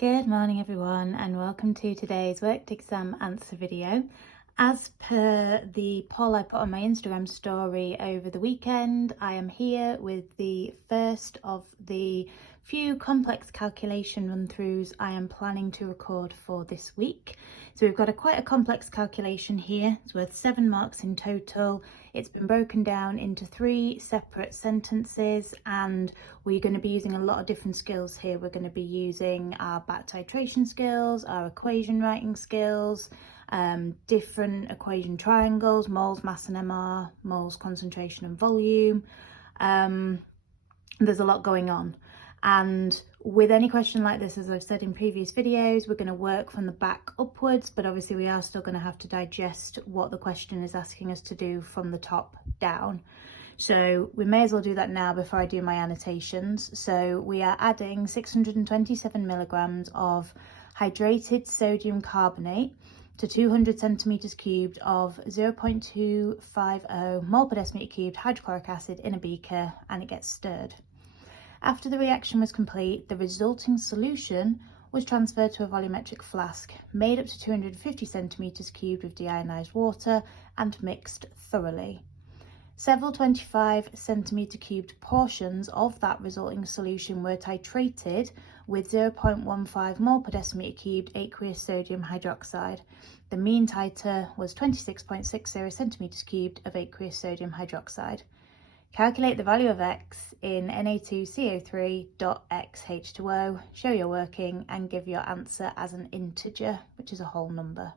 Good morning everyone, and welcome to today's worked exam answer video. As per the poll I put on my Instagram story over the weekend, I am here with the first of the few complex calculation run-throughs I am planning to record for this week. So we've got quite a complex calculation here. It's worth 7 marks in total. It's been broken down into 3 separate sentences, and we're going to be using a lot of different skills here. We're going to be using our back titration skills, our equation writing skills, different equation triangles, moles, mass and MR, moles, concentration and volume. There's a lot going on. And with any question like this, as I've said in previous videos, we're going to work from the back upwards, but obviously we are still going to have to digest what the question is asking us to do from the top down. So we may as well do that now before I do my annotations. So we are adding 627 milligrams of hydrated sodium carbonate to 200 centimeters cubed of 0.250 mole per decimeter cubed hydrochloric acid in a beaker, and it gets stirred. After the reaction was complete, the resulting solution was transferred to a volumetric flask made up to 250 centimeters cubed of deionized water and mixed thoroughly. Several 25 centimeter cubed portions of that resulting solution were titrated with 0.15 mole per decimeter cubed aqueous sodium hydroxide. The mean titer was 26.60 centimeters cubed of aqueous sodium hydroxide. Calculate the value of X in Na2CO3.X H2O, show your working, and give your answer as an integer, which is a whole number.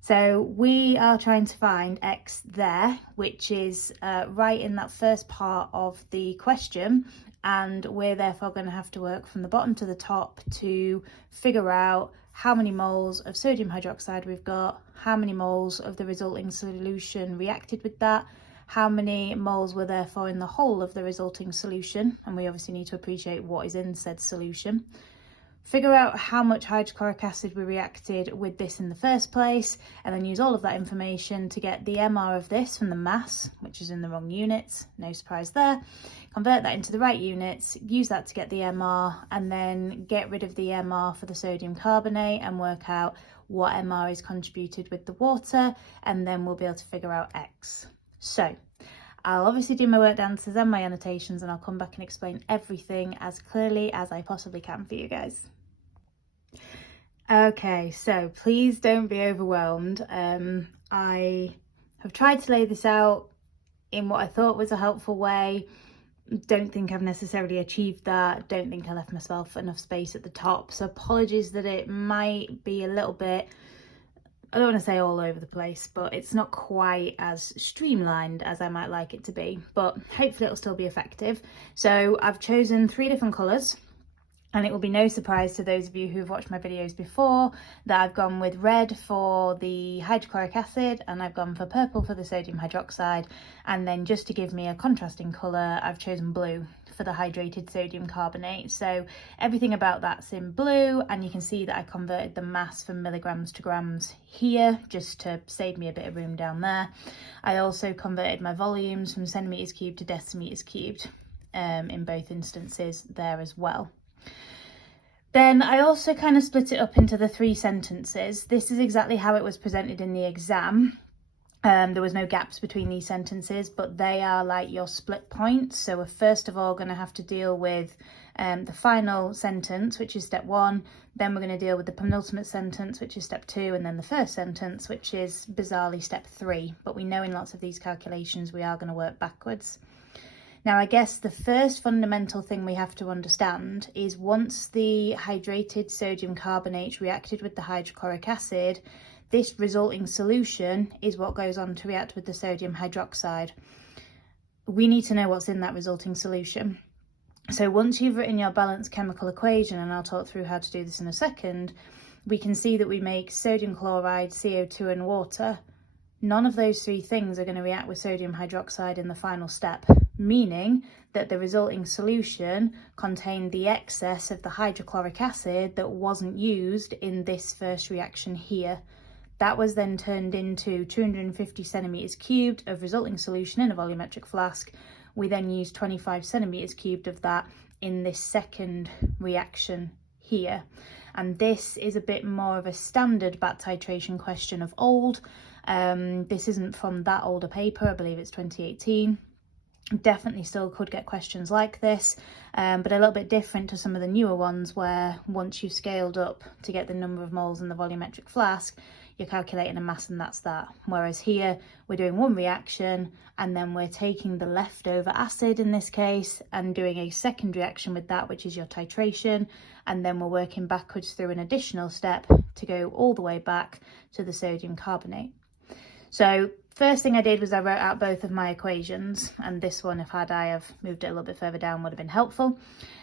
So we are trying to find X there, which is right in that first part of the question, and we're therefore going to have to work from the bottom to the top to figure out how many moles of sodium hydroxide we've got, how many moles of the resulting solution reacted with that, how many moles were therefore in the whole of the resulting solution, and we obviously need to appreciate what is in said solution. Figure out how much hydrochloric acid we reacted with this in the first place, and then use all of that information to get the MR of this from the mass, which is in the wrong units, no surprise there. Convert that into the right units, use that to get the MR, and then get rid of the MR for the sodium carbonate and work out what MR is contributed with the water, and then we'll be able to figure out X. So I'll obviously do my worked answers and my annotations, and I'll come back and explain everything as clearly as I possibly can for you guys. Okay, so please don't be overwhelmed. I have tried to lay this out in what I thought was a helpful way. Don't think I've necessarily achieved that. Don't think I left myself enough space at the top. So apologies that it might be a little bit, I don't want to say all over the place, but it's not quite as streamlined as I might like it to be, but hopefully it'll still be effective. So I've chosen 3 different colours, and it will be no surprise to those of you who've watched my videos before that I've gone with red for the hydrochloric acid and I've gone for purple for the sodium hydroxide, and then just to give me a contrasting colour, I've chosen blue for the hydrated sodium carbonate. So everything about that's in blue, and you can see that I converted the mass from milligrams to grams here just to save me a bit of room down there. I also converted my volumes from centimetres cubed to decimeters cubed in both instances there as well. Then I also kind of split it up into the 3 sentences. This is exactly how it was presented in the exam. There was no gaps between these sentences, but they are like your split points. So we're first of all going to have to deal with the final sentence, which is step 1. Then we're going to deal with the penultimate sentence, which is step 2, and then the first sentence, which is bizarrely step 3. But we know in lots of these calculations we are going to work backwards. Now, I guess the first fundamental thing we have to understand is once the hydrated sodium carbonate reacted with the hydrochloric acid, this resulting solution is what goes on to react with the sodium hydroxide. We need to know what's in that resulting solution. So once you've written your balanced chemical equation, and I'll talk through how to do this in a second, we can see that we make sodium chloride, CO2 and water. None of those 3 things are going to react with sodium hydroxide in the final step, meaning that the resulting solution contained the excess of the hydrochloric acid that wasn't used in this first reaction here. That was then turned into 250 centimetres cubed of resulting solution in a volumetric flask. We then used 25 centimetres cubed of that in this second reaction here. And this is a bit more of a standard back titration question of old. This isn't from that older paper, I believe it's 2018. Definitely still could get questions like this, but a little bit different to some of the newer ones where once you've scaled up to get the number of moles in the volumetric flask, you're calculating a mass and that's that. Whereas here we're doing one reaction and then we're taking the leftover acid in this case and doing a second reaction with that, which is your titration, and then we're working backwards through an additional step to go all the way back to the sodium carbonate. So first thing I did was I wrote out both of my equations, and this one, if I have moved it a little bit further down, would have been helpful.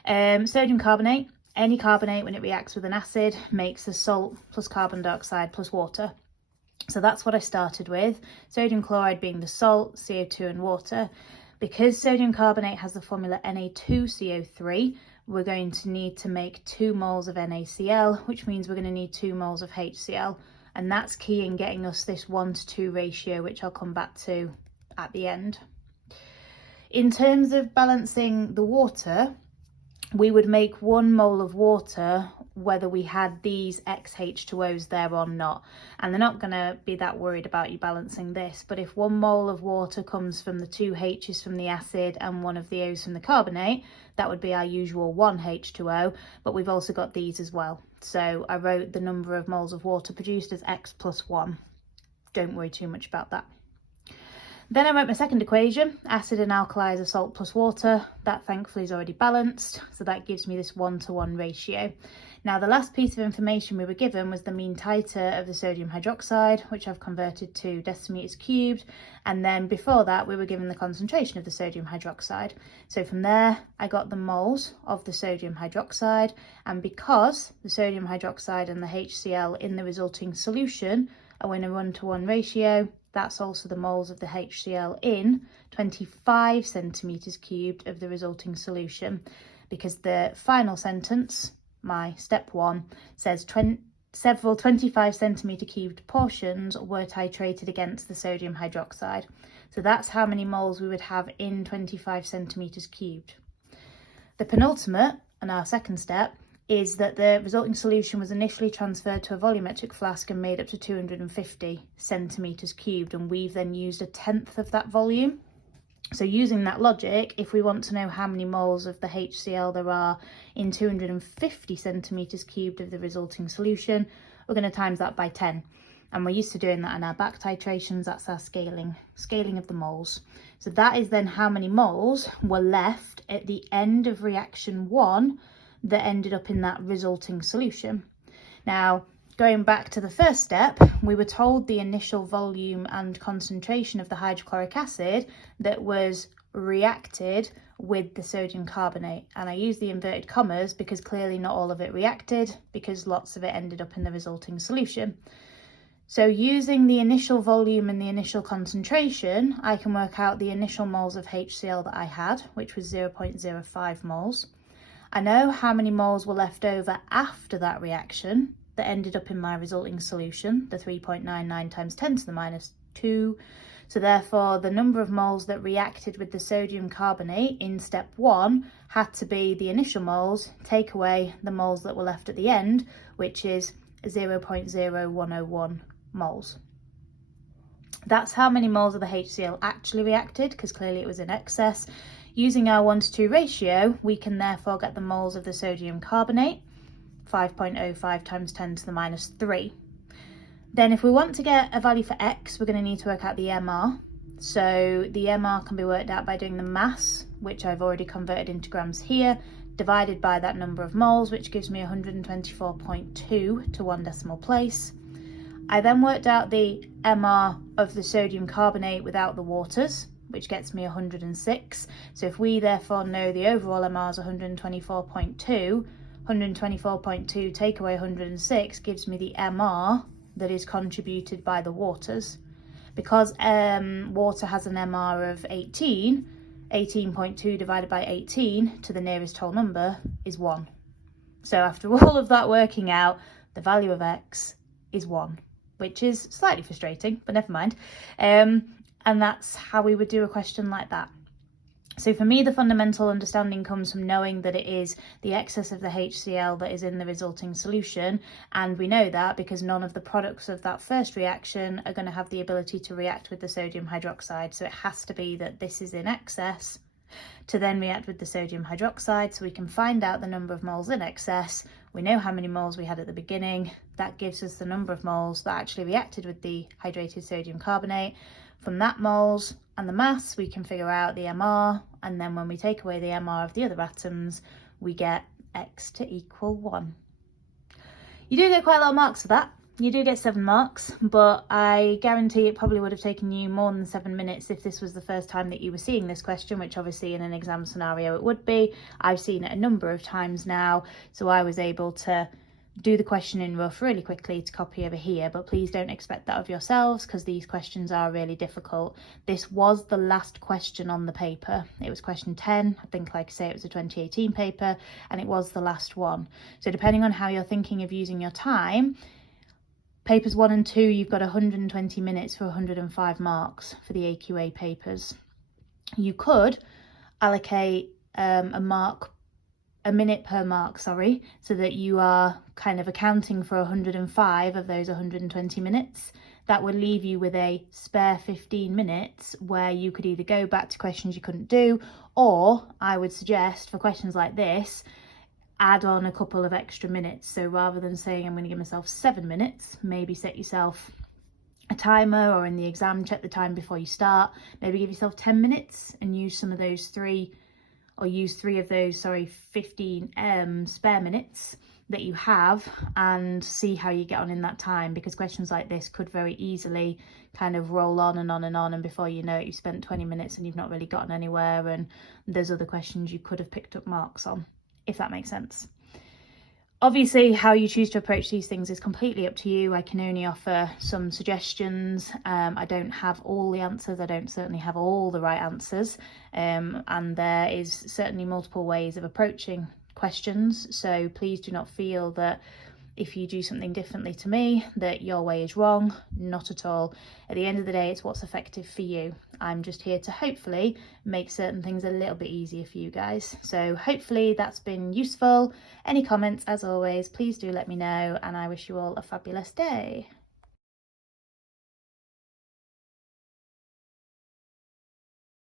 Sodium carbonate, any carbonate when it reacts with an acid makes a salt plus carbon dioxide plus water. So that's what I started with, sodium chloride being the salt, CO2 and water. Because sodium carbonate has the formula Na2CO3, we're going to need to make 2 moles of NaCl, which means we're going to need 2 moles of HCl. And that's key in getting us this 1:2 ratio, which I'll come back to at the end. In terms of balancing the water, we would make 1 mole of water whether we had these XH2Os there or not. And they're not going to be that worried about you balancing this, but if 1 mole of water comes from the 2 H's from the acid and 1 of the O's from the carbonate, that would be our usual 1 H2O, but we've also got these as well. So I wrote the number of moles of water produced as X plus 1. Don't worry too much about that. Then I wrote my second equation, acid and alkali is a salt plus water. That thankfully is already balanced, so that gives me this 1:1 ratio. Now the last piece of information we were given was the mean titer of the sodium hydroxide, which I've converted to decimeters cubed, and then before that we were given the concentration of the sodium hydroxide. So from there I got the moles of the sodium hydroxide, and because the sodium hydroxide and the HCl in the resulting solution are in a 1:1 ratio, that's also the moles of the HCl in 25 centimeters cubed of the resulting solution, because the final sentence, my step 1, says several 25 centimeter cubed portions were titrated against the sodium hydroxide. So that's how many moles we would have in 25 centimeters cubed. The penultimate, and our second step, is that the resulting solution was initially transferred to a volumetric flask and made up to 250 centimetres cubed, and we've then used 1/10 of that volume. So using that logic, if we want to know how many moles of the HCl there are in 250 centimetres cubed of the resulting solution, we're going to times that by 10. And we're used to doing that in our back titrations, that's our scaling of the moles. So that is then how many moles were left at the end of reaction 1 that ended up in that resulting solution. Now, going back to the first step, we were told the initial volume and concentration of the hydrochloric acid that was reacted with the sodium carbonate. And I use the inverted commas because clearly not all of it reacted, because lots of it ended up in the resulting solution. So using the initial volume and the initial concentration, I can work out the initial moles of HCl that I had, which was 0.05 moles. I know how many moles were left over after that reaction that ended up in my resulting solution, the 3.99 times 10 to the minus 2. So therefore, the number of moles that reacted with the sodium carbonate in step 1 had to be the initial moles, take away the moles that were left at the end, which is 0.0101 moles. That's how many moles of the HCl actually reacted, because clearly it was in excess. Using our 1:2 ratio, we can therefore get the moles of the sodium carbonate, 5.05 times 10 to the minus 3. Then if we want to get a value for X, we're going to need to work out the MR. So the MR can be worked out by doing the mass, which I've already converted into grams here, divided by that number of moles, which gives me 124.2 to 1 decimal place. I then worked out the MR of the sodium carbonate without the waters, which gets me 106. So if we therefore know the overall MR is 124.2, 124.2 take away 106 gives me the MR that is contributed by the waters. Because water has an MR of 18, 18.2 divided by 18 to the nearest whole number is 1. So after all of that working out, the value of X is 1, which is slightly frustrating, but never mind. And that's how we would do a question like that. So for me, the fundamental understanding comes from knowing that it is the excess of the HCl that is in the resulting solution. And we know that because none of the products of that first reaction are going to have the ability to react with the sodium hydroxide. So it has to be that this is in excess to then react with the sodium hydroxide. So we can find out the number of moles in excess. We know how many moles we had at the beginning. That gives us the number of moles that actually reacted with the hydrated sodium carbonate. From that moles and the mass, we can figure out the MR, and then when we take away the MR of the other atoms, we get X to equal 1. You do get quite a lot of marks for that. You do get 7 marks, but I guarantee it probably would have taken you more than 7 minutes if this was the first time that you were seeing this question, which obviously in an exam scenario it would be. I've seen it a number of times now, so I was able to do the question in rough really quickly to copy over here, but please don't expect that of yourselves because these questions are really difficult. This was the last question on the paper. It was question 10. I think, like I say, it was a 2018 paper, and it was the last one. So depending on how you're thinking of using your time, papers 1 and 2, you've got 120 minutes for 105 marks for the AQA papers. You could allocate a minute per mark, so that you are kind of accounting for 105 of those 120 minutes. That would leave you with a spare 15 minutes where you could either go back to questions you couldn't do, or I would suggest for questions like this, add on a couple of extra minutes. So rather than saying I'm going to give myself 7 minutes, maybe set yourself a timer, or in the exam check the time before you start. Maybe give yourself 10 minutes and use some of those use 3 of those 15 spare minutes that you have, and see how you get on in that time, because questions like this could very easily kind of roll on and on and on, and before you know it, you've spent 20 minutes and you've not really gotten anywhere, and there's other questions you could have picked up marks on, if that makes sense. Obviously, how you choose to approach these things is completely up to you. I can only offer some suggestions. I don't have all the answers. I don't certainly have all the right answers. And there is certainly multiple ways of approaching questions. So please do not feel that if you do something differently to me, that your way is wrong. Not at all. At the end of the day, it's what's effective for you. I'm just here to hopefully make certain things a little bit easier for you guys. So hopefully that's been useful. Any comments, as always, please do let me know, and I wish you all a fabulous day.